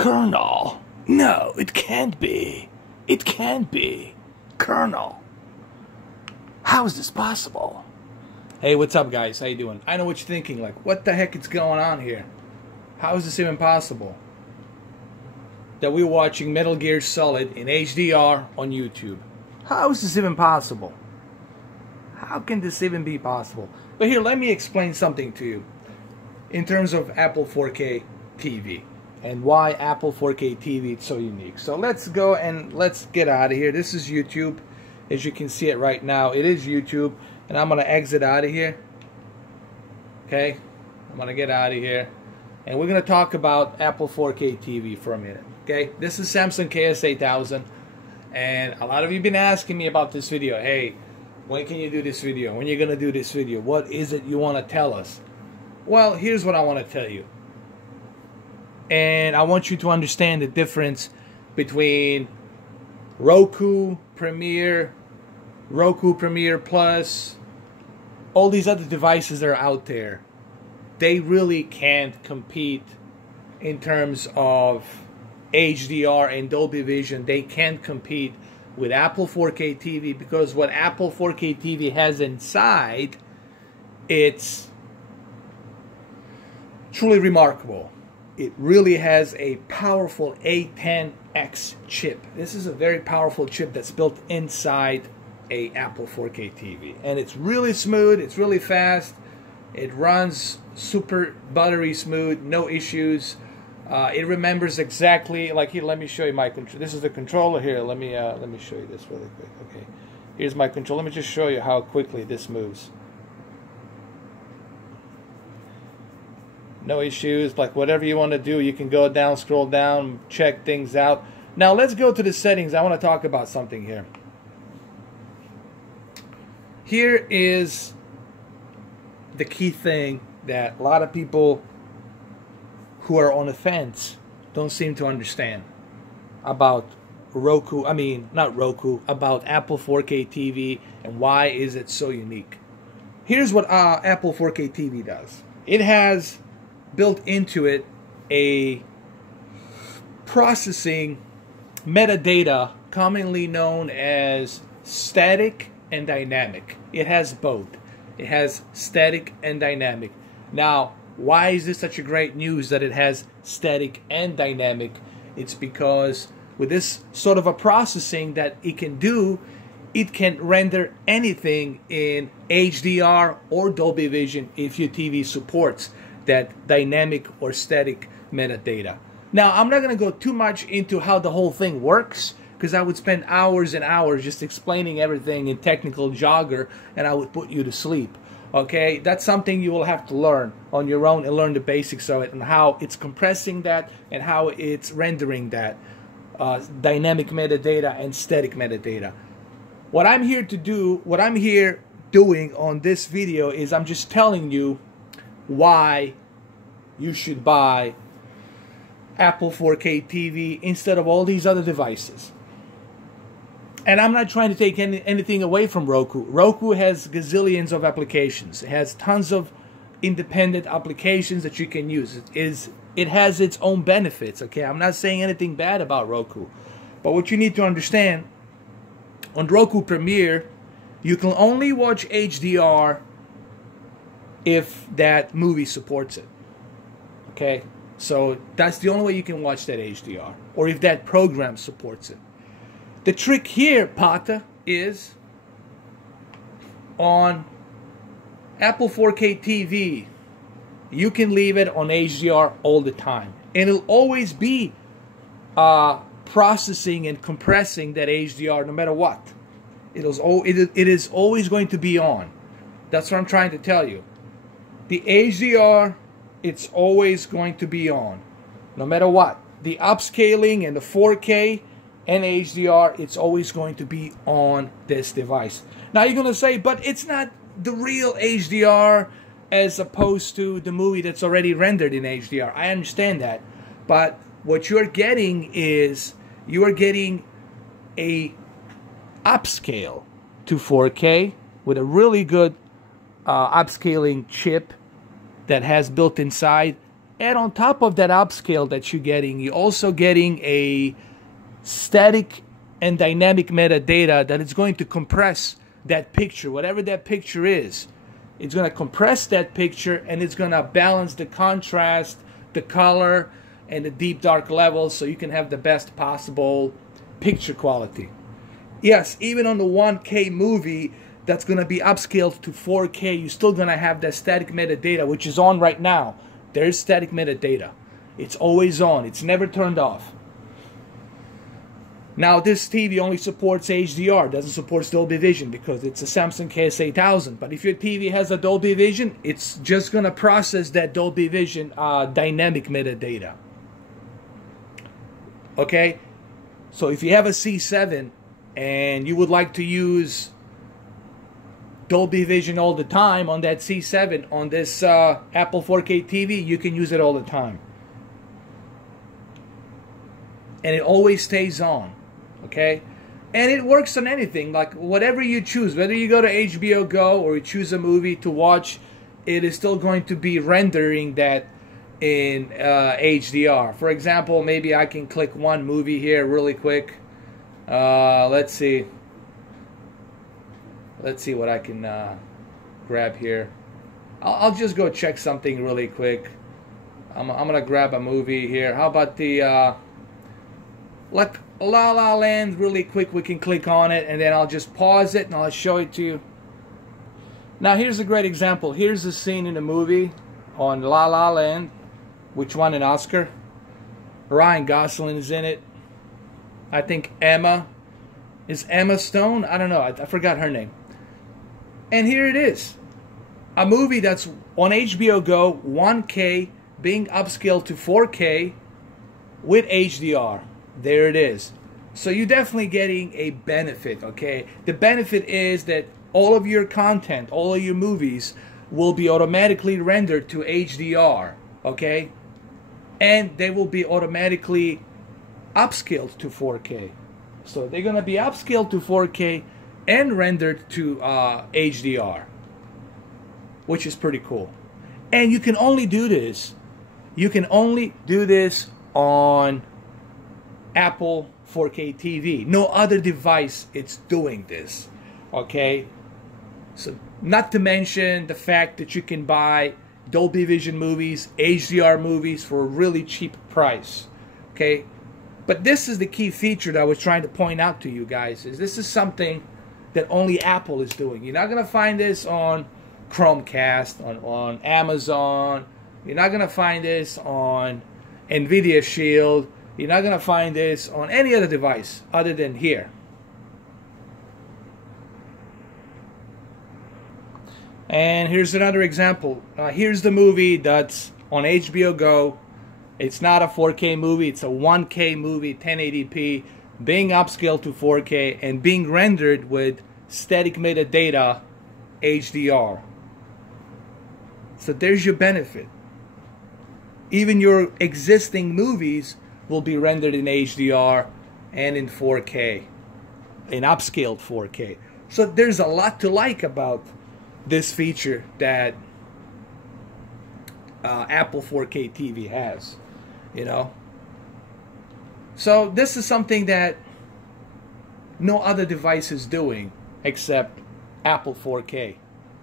Colonel, no, it can't be. It can't be. Colonel, how is this possible? Hey, what's up, guys? How you doing? I know what you're thinking, like, what the heck is going on here? How is this even possible? That we're watching Metal Gear Solid in HDR on YouTube. How is this even possible? How can this even be possible? But here, let me explain something to you in terms of Apple 4K TV and why Apple 4K TV is so unique. So let's go and let's get out of here. This is YouTube. As you can see it right now, it is YouTube. And I'm going to exit out of here. Okay? I'm going to get out of here. And we're going to talk about Apple 4K TV for a minute. Okay? This is Samsung KS8000. And a lot of you have been asking me about this video. Hey, when can you do this video? When are you going to do this video? What is it you want to tell us? Well, here's what I want to tell you. And I want you to understand the difference between Roku Premiere Plus, all these other devices that are out there. They really can't compete in terms of HDR and Dolby Vision. They can't compete with Apple 4K TV, because what Apple 4K TV has inside, it's truly remarkable. It really has a powerful A10X chip. This is a very powerful chip that's built inside a Apple 4K TV. And it's really smooth, it's really fast, it runs super buttery smooth, no issues. It remembers exactly, like here, let me show you my control. This is the controller here. Let me show you this really quick. Okay, here's my control. Let me just show you how quickly this moves. No issues. Like whatever you want to do, you can go down, scroll down, check things out. Now let's go to the settings. I want to talk about something here. Here is the key thing that a lot of people who are on the fence don't seem to understand about Roku. I mean, not Roku, about Apple 4K TV and why is it so unique. Here's what Apple 4K TV does. It has built into it a processing metadata commonly known as static and dynamic. It has both. It has static and dynamic. Now, why is this such a great news that it has static and dynamic? It's because with this sort of a processing that it can do, it can render anything in HDR or Dolby Vision if your TV supports that dynamic or static metadata. Now, I'm not going to go too much into how the whole thing works, because I would spend hours and hours just explaining everything in technical jargon, and I would put you to sleep. Okay, that's something you will have to learn on your own and learn the basics of it and how it's compressing that and how it's rendering that dynamic metadata and static metadata. What I'm here to do, what I'm here doing on this video is I'm just telling you why you should buy Apple 4K TV instead of all these other devices. And I'm not trying to take anything away from Roku. Roku has gazillions of applications. It has tons of independent applications that you can use. It has its own benefits. Okay, I'm not saying anything bad about Roku. But what you need to understand, on Roku Premiere, you can only watch HDR if that movie supports it. Okay, so that's the only way you can watch that HDR, or if that program supports it. The trick here, Pata, is on Apple 4K TV, you can leave it on HDR all the time. And it'll always be processing and compressing that HDR no matter what. It is always going to be on. That's what I'm trying to tell you. The HDR, it's always going to be on, no matter what. The upscaling and the 4K and HDR, it's always going to be on this device. Now you're going to say, but it's not the real HDR as opposed to the movie that's already rendered in HDR. I understand that. But what you're getting is, you are getting a upscale to 4K with a really good upscaling chip that has built inside And on top of that upscale that you're getting, you're also getting a static and dynamic metadata that is going to compress that picture, whatever that picture is. It's going to compress that picture, and it's going to balance the contrast, the color, and the deep dark levels, so you can have the best possible picture quality. Yes, even on the 1K movie that's going to be upscaled to 4K, you're still going to have that static metadata, which is on right now. There's static metadata. It's always on. It's never turned off. Now, this TV only supports HDR, doesn't support Dolby Vision because it's a Samsung KS8000. But if your TV has a Dolby Vision, it's just going to process that Dolby Vision dynamic metadata. Okay? So if you have a C7 and you would like to use Dolby Vision all the time on that C7 on this Apple 4K TV, you can use it all the time. And it always stays on. Okay? And it works on anything, like whatever you choose, whether you go to HBO Go or you choose a movie to watch, it is still going to be rendering that in HDR. For example, maybe I can click one movie here really quick. Let's see what I can grab here. I'll just go check something really quick. I'm gonna grab a movie here. How about the like La La Land really quick? We can click on it and then I'll just pause it and I'll show it to you. Now here's a great example. Here's the scene in the movie on La La Land, which won an Oscar. Ryan Gosling is in it. I think Emma Stone? I don't know. I forgot her name. And here it is. A movie that's on HBO Go, 1K, being upscaled to 4K with HDR. There it is. So you're definitely getting a benefit, okay? The benefit is that all of your content, all of your movies will be automatically rendered to HDR, okay? And they will be automatically upscaled to 4K. So they're going to be upscaled to 4K and rendered to HDR, which is pretty cool. And you can only do this. You can only do this on Apple 4K TV. No other device is doing this. Okay? So not to mention the fact that you can buy Dolby Vision movies, HDR movies for a really cheap price. Okay? But this is the key feature that I was trying to point out to you guys. Is this is something that only Apple is doing. You're not going to find this on Chromecast, on Amazon. You're not going to find this on Nvidia Shield. You're not going to find this on any other device other than here. And here's another example. Here's the movie that's on HBO Go. It's not a 4K movie. It's a 1K movie, 1080p, being upscaled to 4K and being rendered with static metadata HDR. So there's your benefit. Even your existing movies will be rendered in HDR and in 4K, in upscaled 4K. So there's a lot to like about this feature that Apple 4K TV has, you know. So this is something that no other device is doing except Apple 4K,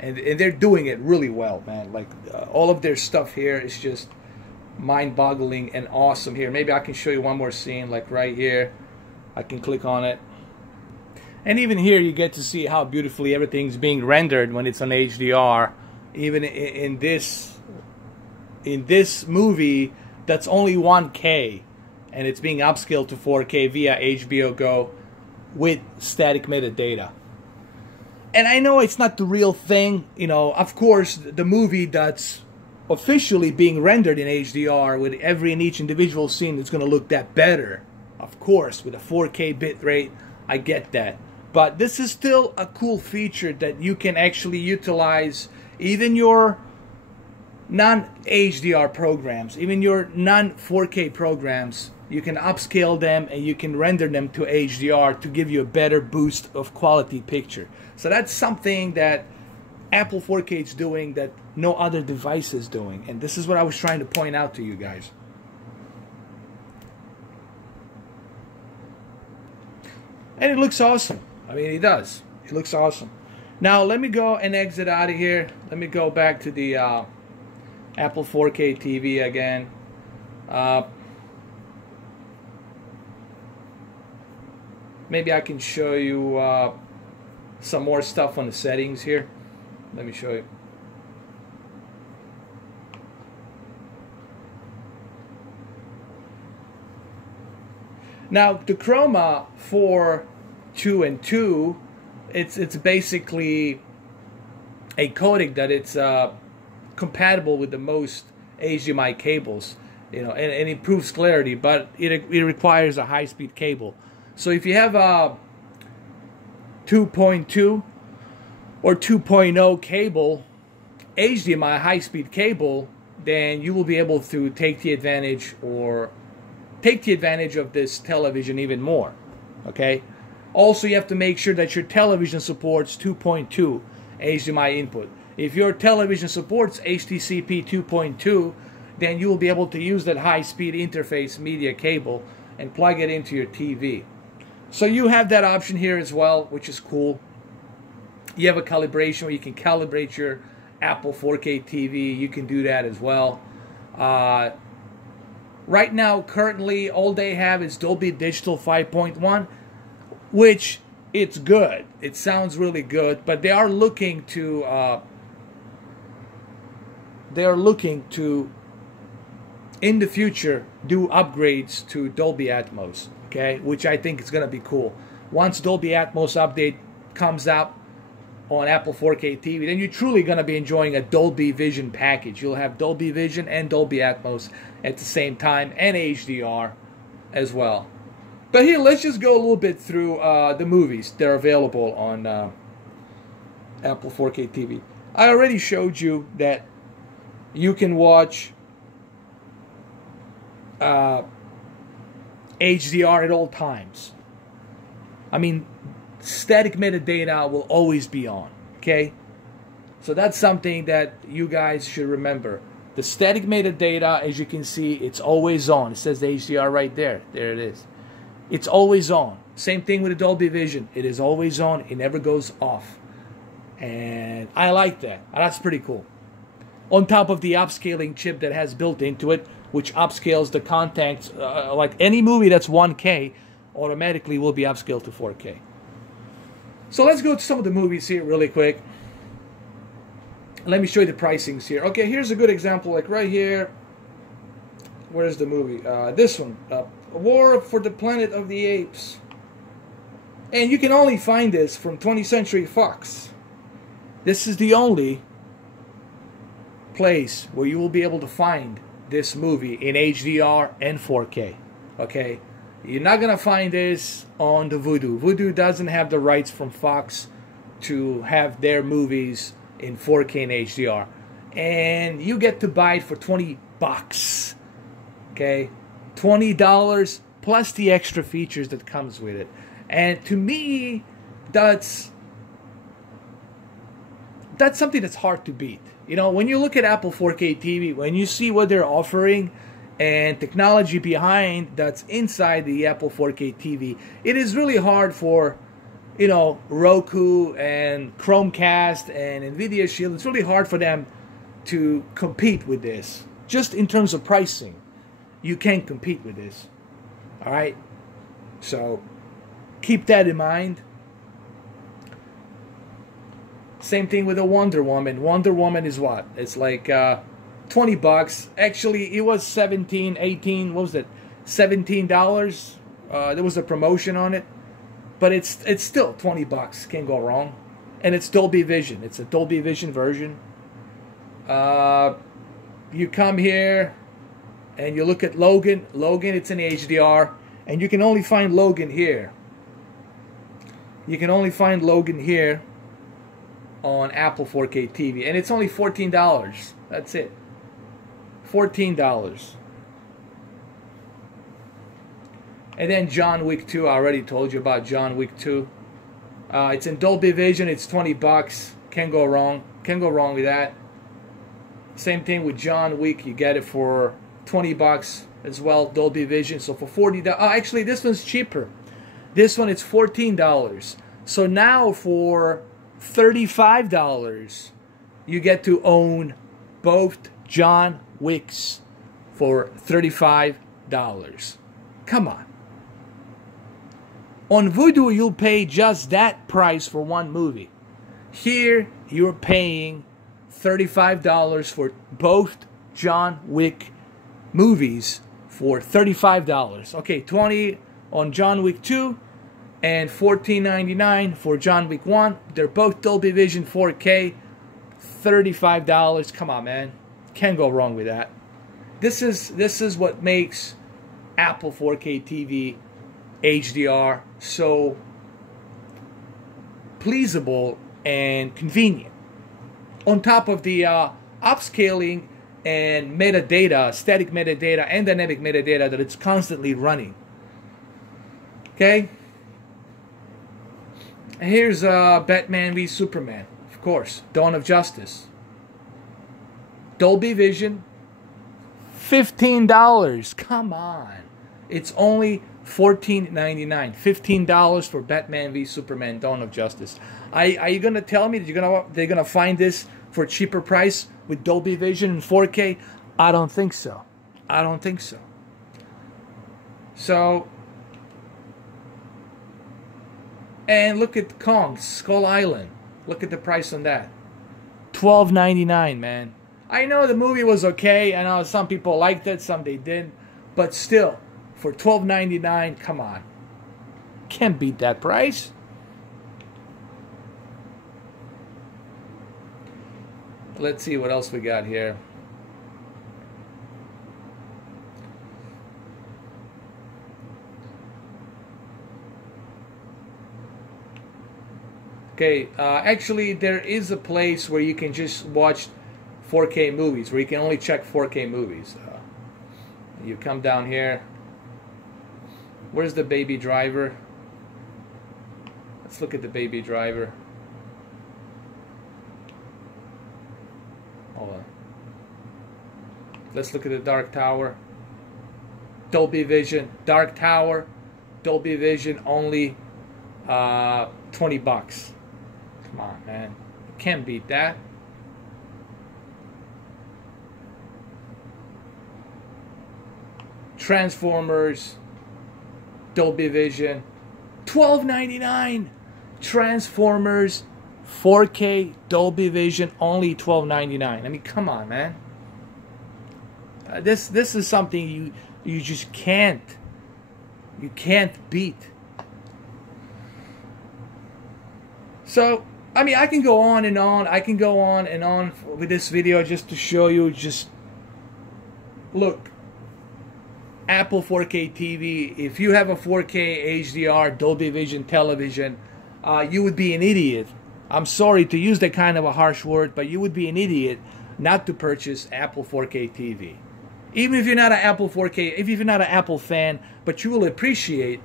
and they're doing it really well, man. Like all of their stuff here is just mind-boggling and awesome. Here, maybe I can show you one more scene, like right here. I can click on it, and even here you get to see how beautifully everything's being rendered when it's on HDR. Even in this movie that's only 1K and it's being upscaled to 4K via HBO Go with static metadata. And I know it's not the real thing, you know. Of course, the movie that's officially being rendered in HDR with every and each individual scene is going to look that better. Of course, with a 4K bitrate, I get that. But this is still a cool feature that you can actually utilize. Even your non-HDR programs, even your non-4K programs, you can upscale them and you can render them to HDR to give you a better boost of quality picture. So that's something that Apple 4K is doing that no other device is doing. And this is what I was trying to point out to you guys. And it looks awesome. I mean, it does. It looks awesome. Now, let me go and exit out of here. Let me go back to the Apple 4K TV again. Maybe I can show you some more stuff on the settings here. Let me show you. Now, the Chroma 4, 2, and 2, it's basically a codec that it's compatible with the most HDMI cables, you know, and improves clarity, but it requires a high-speed cable. So if you have a 2.2 or 2.0 cable, HDMI high-speed cable, then you will be able to take the advantage of this television even more. Okay. Also, you have to make sure that your television supports 2.2 HDMI input. If your television supports HDCP 2.2, then you will be able to use that high-speed interface media cable and plug it into your TV. So you have that option here as well, which is cool. You have a calibration where you can calibrate your Apple 4K TV. You can do that as well. Right now, currently, all they have is Dolby Digital 5.1, which it's good. It sounds really good, but they are looking to in the future do upgrades to Dolby Atmos. Okay, which I think is going to be cool. Once Dolby Atmos update comes out on Apple 4K TV, then you're truly going to be enjoying a Dolby Vision package. You'll have Dolby Vision and Dolby Atmos at the same time, and HDR as well. But here, let's just go a little bit through the movies that are available on Apple 4K TV. I already showed you that you can watch HDR at all times. I mean, static metadata will always be on, okay? So that's something that you guys should remember. The static metadata, as you can see, it's always on. It says the HDR right there. There it is. It's always on. Same thing with the Dolby Vision. It is always on. It never goes off. And I like that. That's pretty cool. On top of the upscaling chip that has built into it, which upscales the content, like any movie that's 1K, automatically will be upscaled to 4K. So let's go to some of the movies here really quick. Let me show you the pricings here. Okay, here's a good example, like right here. Where's the movie? This one, War for the Planet of the Apes. And you can only find this from 20th Century Fox. This is the only place where you will be able to find this movie in HDR and 4K. Okay, you're not gonna find this on the Vudu. Vudu doesn't have the rights from Fox to have their movies in 4K and HDR, and you get to buy it for $20. Okay, $20 plus the extra features that comes with it. And to me, that's something that's hard to beat. You know, when you look at Apple 4K TV, when you see what they're offering and technology behind that's inside the Apple 4K TV, it is really hard for, you know, Roku and Chromecast and Nvidia Shield. It's really hard for them to compete with this. Just in terms of pricing, you can't compete with this. All right? So keep that in mind. Same thing with the Wonder Woman. Wonder Woman is what? It's like $20. Actually, it was 17, 18, what was it? $17. There was a promotion on it. But it's still $20. Can't go wrong. And it's Dolby Vision. It's a Dolby Vision version. You come here and you look at Logan. Logan, it's in HDR. And you can only find Logan here. You can only find Logan here on Apple 4K TV, and it's only $14. That's it. $14. And then John Wick 2, I already told you about John Wick 2. It's in Dolby Vision, it's $20. Can't go wrong. Can't go wrong with that. Same thing with John Wick. You get it for 20 bucks as well, Dolby Vision. So for $40, oh, actually this one's cheaper. This one it's $14. So now for $35, you get to own both John Wicks for $35. Come on. On Vudu, you'll pay just that price for one movie. Here, you're paying $35 for both John Wick movies for $35. Okay, $20 on John Wick 2 and $14.99 for John Wick 1. They're both Dolby Vision 4K, $35. Come on, man. Can't go wrong with that. This is what makes Apple 4K TV HDR so pleasable and convenient. On top of the upscaling and metadata, static metadata and dynamic metadata that it's constantly running. Okay? And here's Batman v Superman, of course, Dawn of Justice. Dolby Vision, $15. Come on. It's only $14.99. $15 for Batman v Superman, Dawn of Justice. Are you gonna tell me that they're gonna find this for a cheaper price with Dolby Vision and 4K? I don't think so. I don't think so. So, and look at Kong Skull Island. Look at the price on that. $12.99, man. I know the movie was okay. I know some people liked it, some they didn't, but still, for $12.99, come on. Can't beat that price. Let's see what else we got here. Okay, actually there is a place where you can just watch 4K movies, where you can only check 4K movies. You come down here. Where's the Baby Driver? Let's look at the Baby Driver. Hold on. Let's look at the Dark Tower. Dolby Vision, Dark Tower, Dolby Vision, only 20 bucks. Come on, man. You can't beat that. Transformers, Dolby Vision, $12.99. Transformers, 4K, Dolby Vision, only $12.99. I mean, come on, man. This is something you just can't beat. So, I mean, I can go on and on. I can go on and on with this video just to show you. Just look. Apple 4K TV, if you have a 4K HDR Dolby Vision television, you would be an idiot. I'm sorry to use that kind of a harsh word, but you would be an idiot not to purchase Apple 4K TV. Even if you're not an Apple 4K, if you're not an Apple fan, but you will appreciate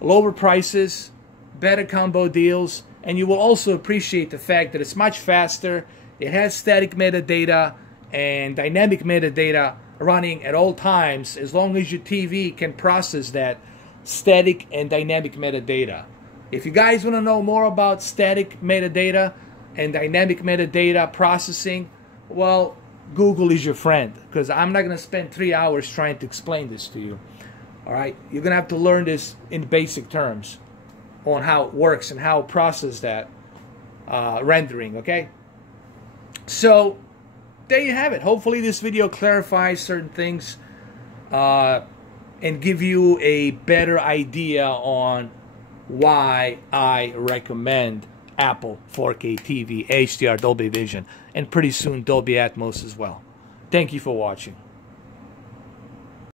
lower prices, better combo deals, and you will also appreciate the fact that it's much faster, it has static metadata and dynamic metadata running at all times, as long as your TV can process that static and dynamic metadata. If you guys want to know more about static metadata and dynamic metadata processing, well, Google is your friend, because I'm not going to spend 3 hours trying to explain this to you. All right, you're going to have to learn this in basic terms on how it works and how to process that rendering. Okay, so there you have it. Hopefully this video clarifies certain things and give you a better idea on why I recommend Apple 4K TV, HDR, Dolby Vision, and pretty soon Dolby Atmos as well. Thank you for watching.